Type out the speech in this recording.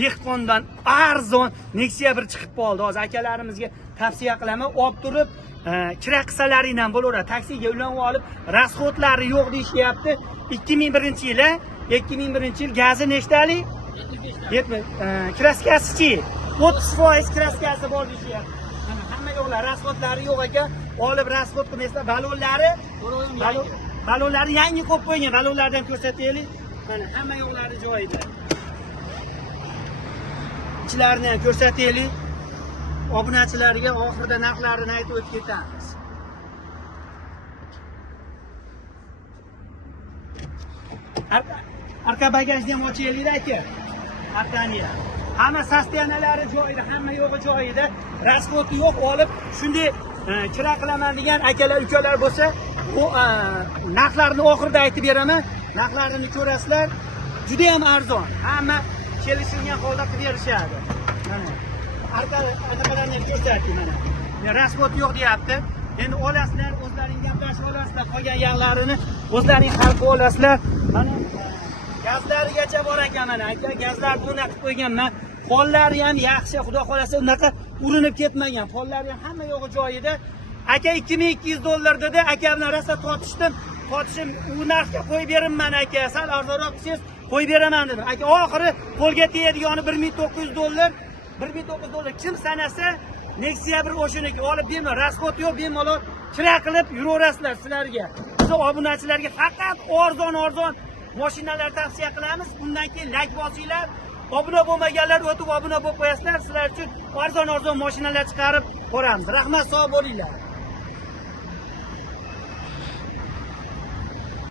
dehqondan arzon Nexia 1 chiqib qoldi. Hozir akalarimizga tavsiya qilaman, olib turib kira qisalaring ham bo'laveradi. Taksiga ulanib olib, rasxodlari yo'q deyishyapti. 2001-yil, 2001-yil gazi nechtalik? 70. Kraskasichi 30% kraskasi bor deyishyapti. Mana hamma yo'qlar, rasxodlari yo'q ekan. Olib rasxod qilmaysizlar, balonlari yangi qo'yib qo'ygan. Balonlardan ko'rsataylik. Mana hamma yo'qlari joyida. Ichlarini ham ko'rsataylik. Obunachilarga oxirida narxlarini aytib o'tib ketamiz. Arka bagajni ham ochaylik aka. Arkani ham. Hamma sostenalari joyida, hamma yo'g'i joyida. Rasxodi yo'q olib, shunday kira qilaman degan akalar, ukalar bo'lsa, bu narxlarini oxirida aytib beraman. Narxlarini ko'rasizlar. Juda ham arzon. Hamma kelishilgan holda qilib berishadi. Mana anaqalarni ko'rsating mana. Rasxod yo'q deyapti. Endi olasizlar, o'zlaring gaplashib olasizlar, qolgan yog'larini o'zlaring hal qilib olasizlar. Mana gazlarigacha bor ekan mana. Aka, gazlar buni qilib qo'yganman. Qollari ham yaxshi, xudo xolasa unaqa urinib ketmagan. Qollari ham hamma yo'g'i joyida. Aka $2200 dedi. Aka bilan rosa tortishdim. Tortishim u narxga qo'yib beraman aka. Sal arzonroq qilsangiz qo'yib beraman dedim. Aka, oxiri qo'lga tegadigani $1900. $1900 kim sanasa Nexia 1 o'shaniki olib bemalol, rasxod yo'q, bemalol kira qilib yuraverasizlar sizlarga. Biz obunachilarga faqat arzon mashinalar tavsiya qilamiz. Undan keyin like bosinglar. Obuna bo'lmaganlar o'tib obuna bo'lib qo'yasizlar. Sizlar uchun arzon mashinalar chiqarib boramiz. Rahmat, sog' bo'linglar.